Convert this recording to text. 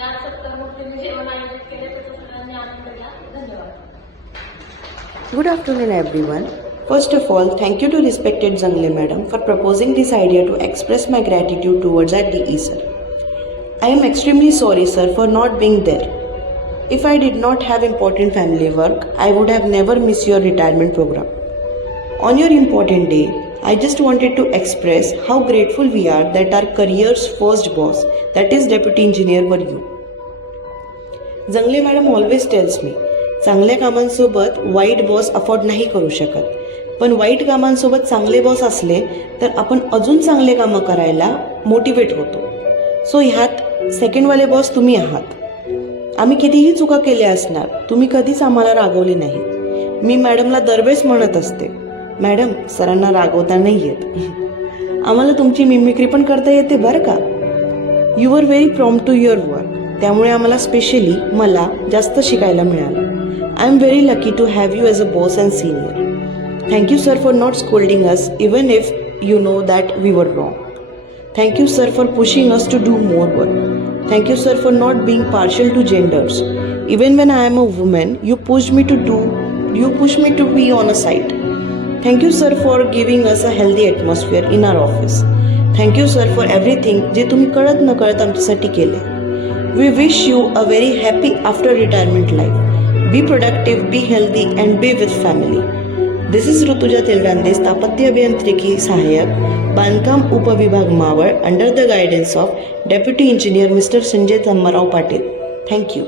या सप्ताहामध्ये जेवण आयोजित केले त्याचा सगळ्यांनी आनंद घ्या. धन्यवाद. Good afternoon everyone. First of all, thank you to respected Zangle madam for proposing this idea to express my gratitude towards our DE sir. I am extremely sorry sir for not being there. If I did not have important family work, I would have never missed your retirement program. On your important day, I just wanted to express how grateful we are that our career's first boss, that is Deputy Engineer, were you. Zangle madam always tells me, चांगल्या कामांसोबत वाईट boss afford नाही करू शकत, पण वाईट कामांसोबत चांगले boss असले तर आपण अजून चांगले कामं करायला मोटिवेट होतो. सो ह्यात सेकंडवाले बॉस तुम्ही आहात. आम्ही कितीही चुका केल्या असणार, तुम्ही कधीच आम्हाला रागवले नाही. मी मॅडमला दरवेळेस म्हणत असते, मॅडम सरांना रागवता नाही येत. आम्हाला तुमची मिमिक्री पण करता येते बरं का. You are very prompt to your work, त्यामुळे आम्हाला स्पेशली मला जास्त शिकायला मिळालं. I am very lucky to have you as a boss and senior. Thank you sir for not scolding us even if you know that we were wrong. Thank you sir for pushing us to do more work. Thank you sir for not being partial to genders. Even when I am a woman, you pushed me to be on a side. Thank you sir for giving us a healthy atmosphere in our office. Thank you sir for everything जे तुम्ही कळत न कळत आमच्यासाठी केले. We wish you a very happy after retirement life. Be productive, be healthy and be with family. This is Rutuja तेलरांदे, स्थापत्य अभियांत्रिकी सहाय्यक, बांधकाम उपविभाग Maval, under the guidance of Deputy Engineer Mr. Sanjay धम्मराव Patil. Thank you.